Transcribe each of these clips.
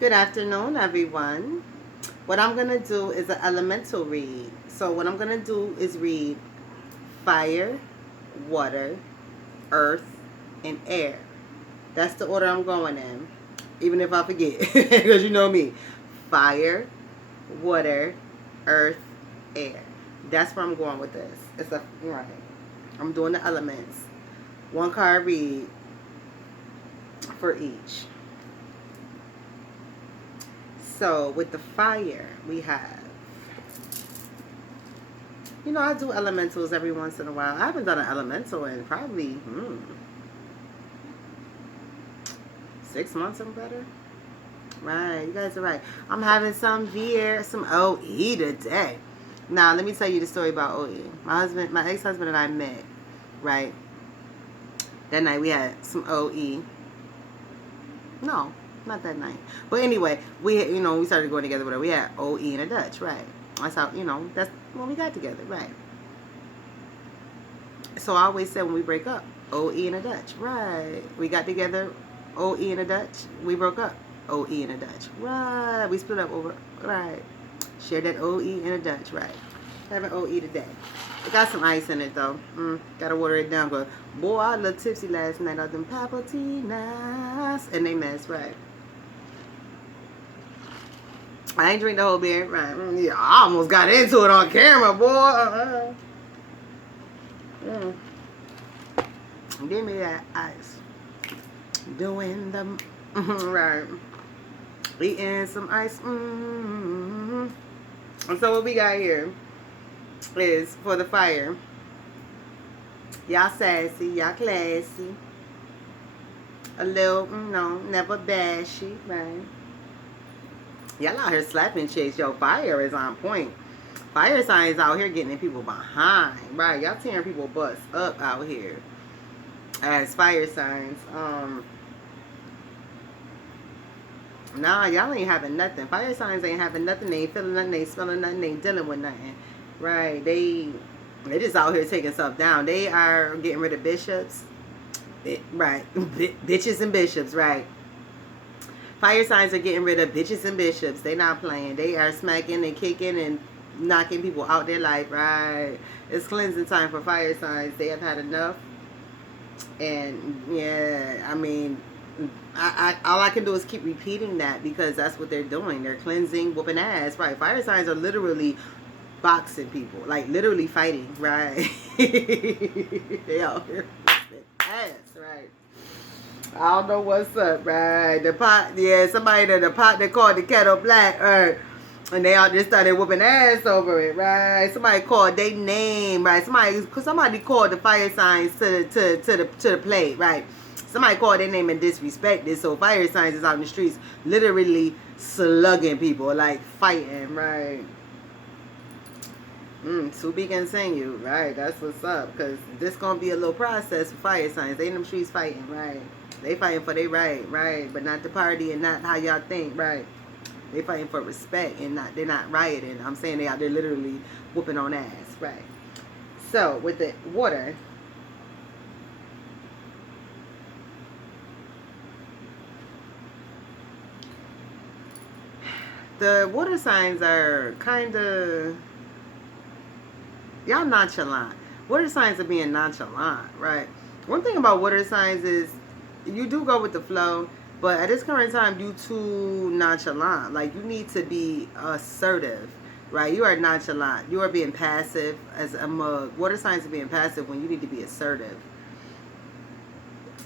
Good afternoon, everyone. What I'm going to do is an elemental read. So, what I'm going to do is read fire, water, earth, and air. That's the order I'm going in, even if I forget, because you know me. Fire, water, earth, air. That's where I'm going with this. It's a right. I'm doing the elements. One card read for each. So, with the fire, we have. I do elementals every once in a while. I haven't done an elemental in probably 6 months or better. Right, you guys are right. I'm having some beer, some OE today. Now, let me tell you the story about OE. My ex-husband and I met, right? That night we had some OE. No, not that night. But anyway, we started going together, whatever. We had OE and a Dutch, right? That's how, that's when we got together, right? So I always said when we break up, OE and a Dutch, right? We got together, OE and a Dutch. We broke up, OE and a Dutch, right? We split up over, right? Shared that OE and a Dutch, right? Having OE today. It got some ice in it though. Gotta water it down. But boy, I was a little tipsy last night on them papatinas, and they mess, right? I ain't drink the whole beer, right? Yeah, I almost got into it on camera, boy. Give me that ice. Doing the right. Eating some ice. And so what we got here is for the fire. Y'all sassy, y'all classy. A little, never bashy, right? Y'all out here slapping chicks. Yo, fire is on point. Fire signs out here getting in people behind, right? Y'all tearing people butts up out here as fire signs. Nah, y'all ain't having nothing. Fire signs ain't having nothing. They ain't feeling nothing. They ain't smelling nothing. They ain't dealing with nothing. Right? They just out here taking stuff down. They are getting rid of bishops. Right. Bitches and bishops. Right. Fire signs are getting rid of bitches and bishops. They not playing. They are smacking and kicking and knocking people out their life. Right. It's cleansing time for fire signs. They have had enough. And yeah, I mean, all I can do is keep repeating that because that's what they're doing. They're cleansing, whooping ass, right? Fire signs are literally boxing people, like literally fighting, right? They out here whooping ass, right? I don't know what's up, right? The pot, yeah, the pot they called the kettle black, right? And they all just started whooping ass over it, right? Somebody called their name, right? Somebody called the fire signs to the plate, right? Somebody called their name and disrespected. So fire signs is out in the streets, literally slugging people, like fighting, right? To be continued, right? That's what's up. Cause this gonna be a little process for fire signs. They in them streets fighting, right? They fighting for their right? But not the party and not how y'all think, right? They fighting for respect and they're not rioting. I'm saying they out there literally whooping on ass, right? So with the water, the water signs are kind of, y'all nonchalant. Water signs are being nonchalant, right? One thing about water signs is you do go with the flow, but at this current time, you too nonchalant. Like, you need to be assertive, right? You are nonchalant. You are being passive as a mug. Water signs are being passive when you need to be assertive.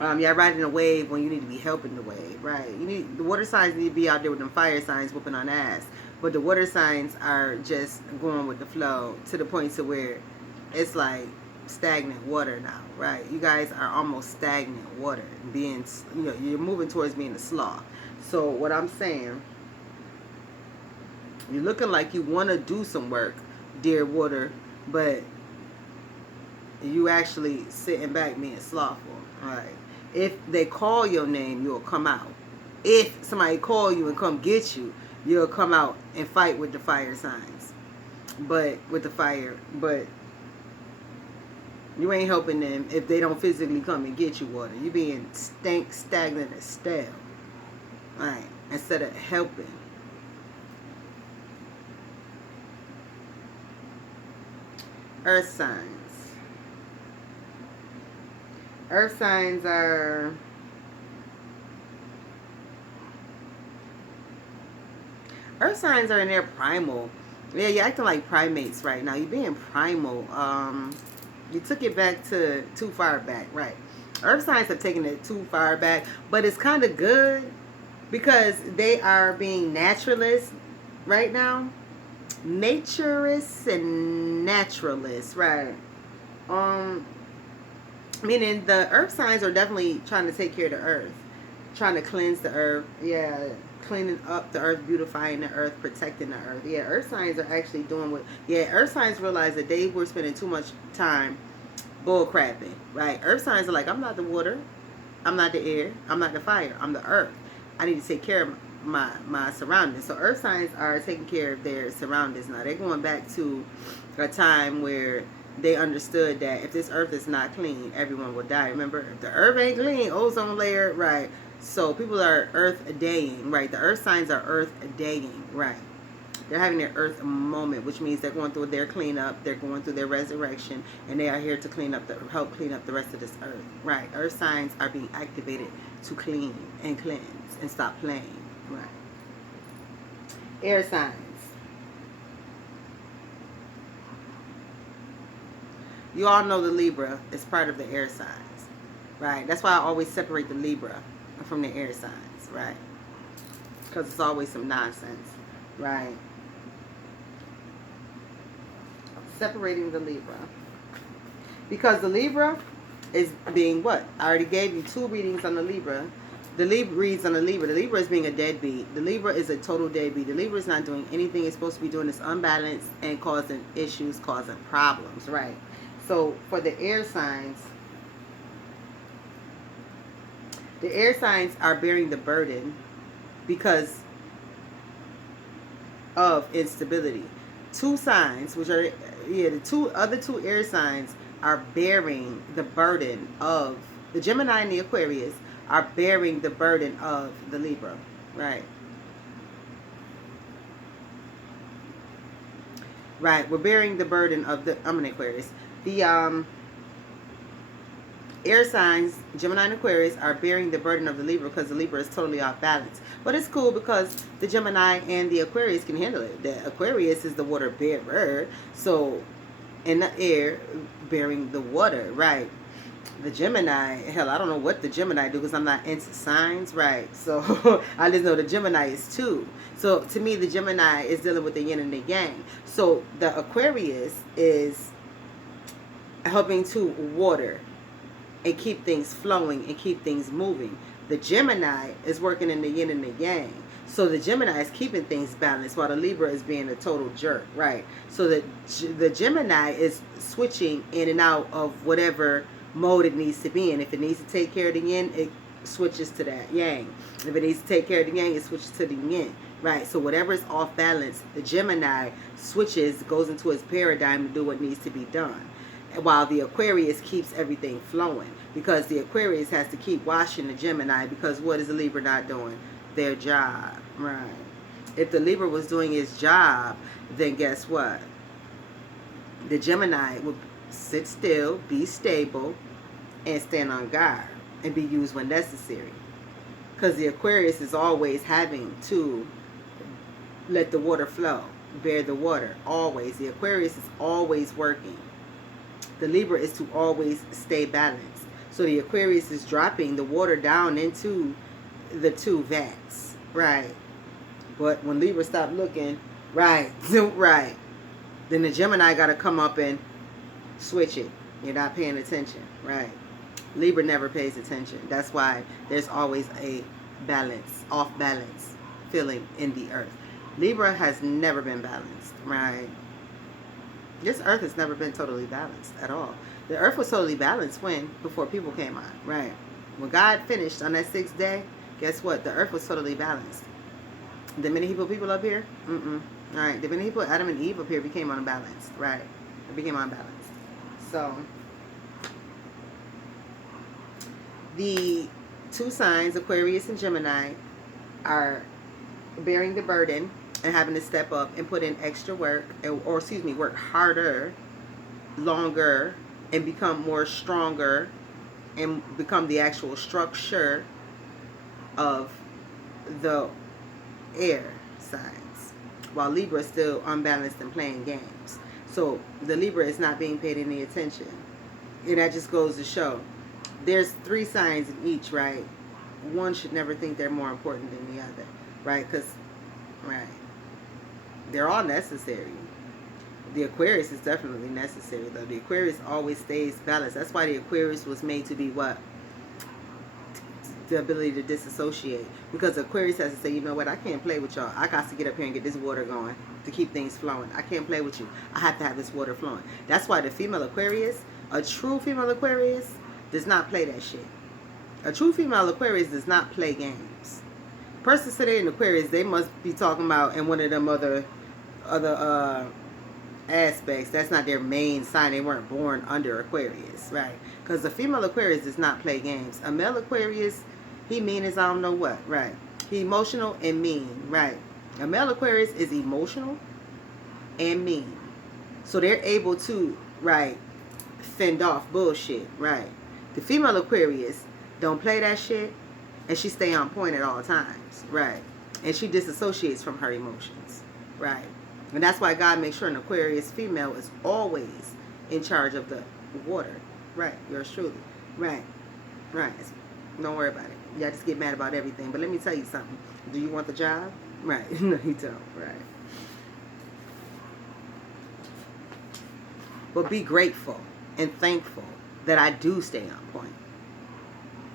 Y'all riding a wave when you need to be helping the wave, right? The water signs need to be out there with them fire signs whooping on ass. But the water signs are just going with the flow to the point to where it's like stagnant water now, right? You guys are almost stagnant water, you're moving towards being a sloth. So what I'm saying, you're looking like you want to do some work, dear water, but you actually sitting back being slothful, right? If they call your name, you'll come out. If somebody call you and come get you, you'll come out and fight with the fire signs. But you ain't helping them if they don't physically come and get you water. You being stagnant and stale. right? Instead of helping. Earth signs. Earth signs are Earth signs are in their primal. Yeah, you're acting like primates right now. You're being primal. You took it back to too far back, right? Earth signs have taken it too far back, but it's kind of good because they are being naturalists right now. Naturists and naturalists, right? Um, Meaning the earth signs are definitely trying to take care of the earth, trying to cleanse the earth. Yeah, cleaning up the earth, beautifying the earth, protecting the earth. Yeah, earth signs are actually doing what. Yeah, earth signs realize that they were spending too much time bull crapping. Right? Earth signs are like, I'm not the water, I'm not the air, I'm not the fire, I'm the earth. I need to take care of my surroundings. So earth signs are taking care of their surroundings now. They're going back to a time where they understood that if this earth is not clean, everyone will die. Remember, if the earth ain't clean, ozone layer, right? So people are earth daying, right? The earth signs are earth daying, right? They're having their earth moment, which means they're going through their cleanup, they're going through their resurrection, and they are here to help clean up the rest of this earth, right? Earth signs are being activated to clean and cleanse and stop playing, right? Air signs. You all know the Libra is part of the air signs, right? That's why I always separate the Libra from the air signs, right? Because it's always some nonsense, right? Separating the Libra. Because the Libra is being what? I already gave you 2 readings on the Libra. The Libra reads on the Libra. The Libra is being a deadbeat. The Libra is a total deadbeat. The Libra is not doing anything it's supposed to be doing. It's unbalanced and causing issues, causing problems, right? So for the air signs, the air signs are bearing the burden because of instability. 2 signs, which are the other 2 air signs, are bearing the burden of the Gemini and the Aquarius are bearing the burden of the Libra, right? Right, we're bearing the burden of the. I'm an Aquarius. The air signs, Gemini and Aquarius, are bearing the burden of the Libra because the Libra is totally off balance. But it's cool because the Gemini and the Aquarius can handle it. The Aquarius is the water bearer, so in the air bearing the water, right? The Gemini, hell, I don't know what the Gemini do because I'm not into signs, right? So I just know the Gemini is 2. So to me, the Gemini is dealing with the yin and the yang. So the Aquarius is helping to water and keep things flowing and keep things moving. The Gemini is working in the yin and the yang. So the Gemini is keeping things balanced while the Libra is being a total jerk, right? So the Gemini is switching in and out of whatever mode it needs to be in. If it needs to take care of the yin, it switches to that yang. If it needs to take care of the yang, it switches to the yin, right? So whatever is off balance, the Gemini switches, goes into its paradigm to do what needs to be done, while the Aquarius keeps everything flowing, because the Aquarius has to keep washing the Gemini, because what is the Libra not doing? Their job, right? If the Libra was doing his job, then guess what? The Gemini would sit still, be stable, and stand on guard and be used when necessary, because the Aquarius is always having to let the water flow, bear the water, always. The Aquarius is always working. The Libra is to always stay balanced. So the Aquarius is dropping the water down into the 2 vats, right? But when Libra stopped looking, right, right, then the Gemini got to come up and switch it. You're not paying attention, right? Libra never pays attention. That's why there's always a balance, off balance feeling in the earth. Libra has never been balanced, right? This earth has never been totally balanced at all. The earth was totally balanced when? Before people came on, right? When God finished on that 6th day, guess what? The earth was totally balanced. The minute he put people up here, all right. The minute he put Adam and Eve up here, became unbalanced, right? It became unbalanced. So the 2 signs, Aquarius and Gemini, are bearing the burden and having to step up and put in extra work, or excuse me, work harder, longer, and become more stronger and become the actual structure of the air signs, while Libra is still unbalanced and playing games. So the Libra is not being paid any attention. And that just goes to show there's 3 signs in each, right? One should never think they're more important than the other, right? Because, right, they're all necessary. The Aquarius is definitely necessary, though. The Aquarius always stays balanced. That's why the Aquarius was made to be what? The ability to disassociate. Because Aquarius has to say, you know what, I can't play with y'all. I got to get up here and get this water going to keep things flowing. I can't play with you. I have to have this water flowing. That's why the female Aquarius, a true female Aquarius, does not play that shit. A true female Aquarius does not play games. Person sitting in Aquarius, they must be talking about in one of them other aspects. That's not their main sign. They weren't born under Aquarius, right? Because the female Aquarius does not play games. A male Aquarius, he mean as I don't know what, right? He emotional and mean, right? A male Aquarius is emotional and mean. So they're able to, right, fend off bullshit, right? The female Aquarius don't play that shit, and she stay on point at all times, right? And she disassociates from her emotions, right? And that's why God makes sure an Aquarius female is always in charge of the water, right? Yours truly, right? Right. Don't worry about it. Y'all just get mad about everything. But let me tell you something. Do you want the job? Right. No, you don't. Right. But be grateful and thankful that I do stay on point.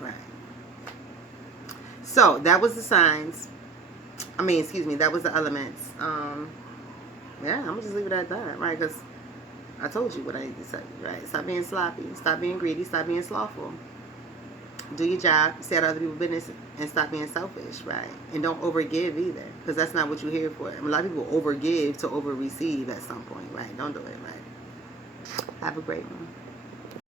Right. So that was the signs. That was the elements. Yeah, I'm gonna just leave it at that, right? Because I told you what I need to say, right? Stop being sloppy. Stop being greedy. Stop being slothful. Do your job. Stay out of other people's business and stop being selfish, right? And don't overgive either, because that's not what you're here for. I mean, a lot of people overgive to over receive at some point, right? Don't do it, right? Have a great one.